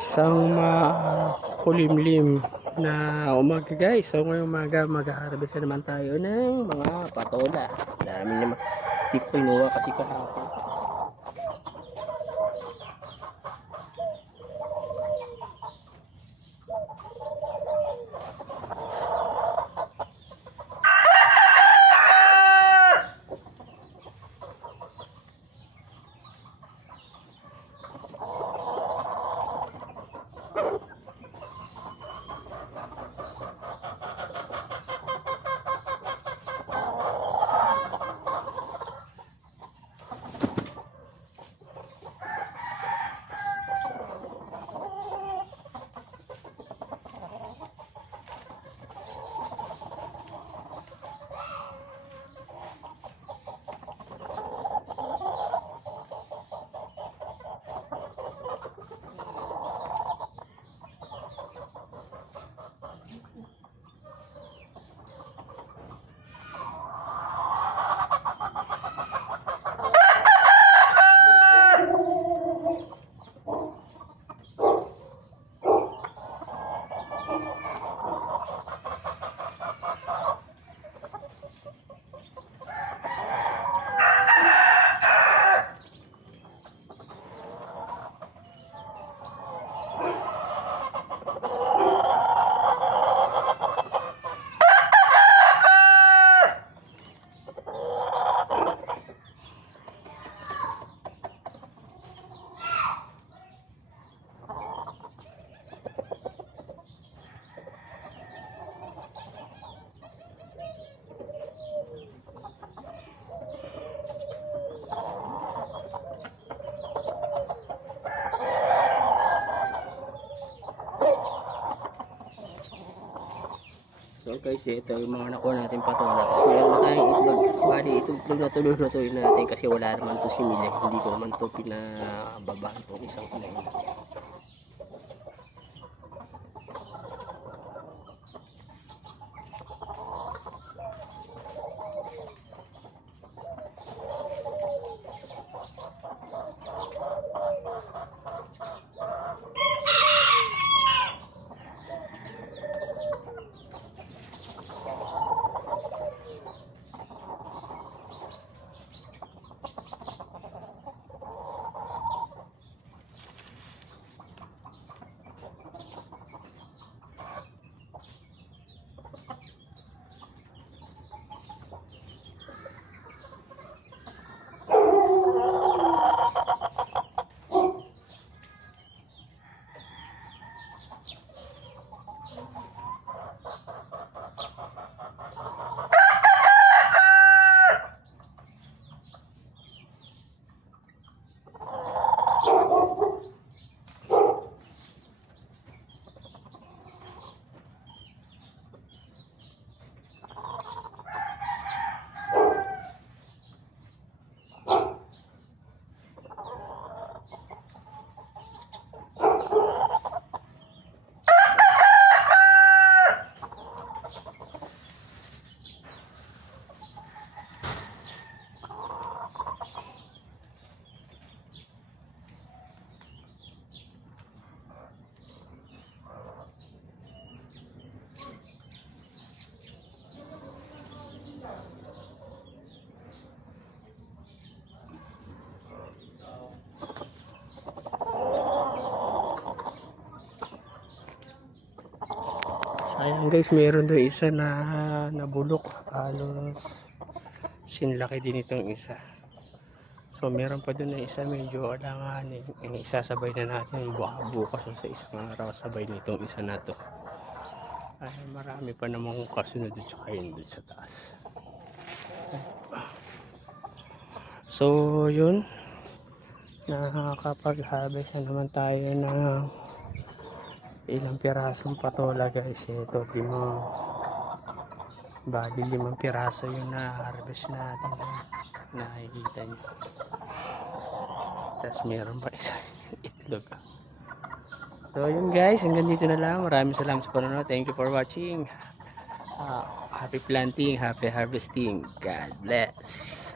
Isang makulimlim na umaga guys. So ngayong umaga mag-harvest na naman tayo ng mga patola. Dami naman. Hindi ko kasi kahapon. So guys, ito yung mga nakuha natin patola. Kasi meron na tayong itlog. Bali, itlog na tululutuin natin kasi wala naman to si Mila. Hindi ko naman to pinababahan itong isang kulay. Sayang guys, meron doon isa na nabulok. Halos sinlaki din itong isa. So meron pa doon na isa medyo alanganin. Yung isasabay na natin baka bukas o sa isang araw sabay nitong isa na to. Ay marami pa namang kasunod at saka yun doon sa taas. So yun. Nakakapag-harvest na naman tayo ng ilang pirasong patola guys. Ito lima. Bali limang piraso yung na-harvest natin. Nakikita nyo tapos meron pa isa itlog. So yun guys. Hanggang dito na lang. Maraming salamat sa panonood. Thank you for watching. Ah, happy planting. Happy harvesting. God bless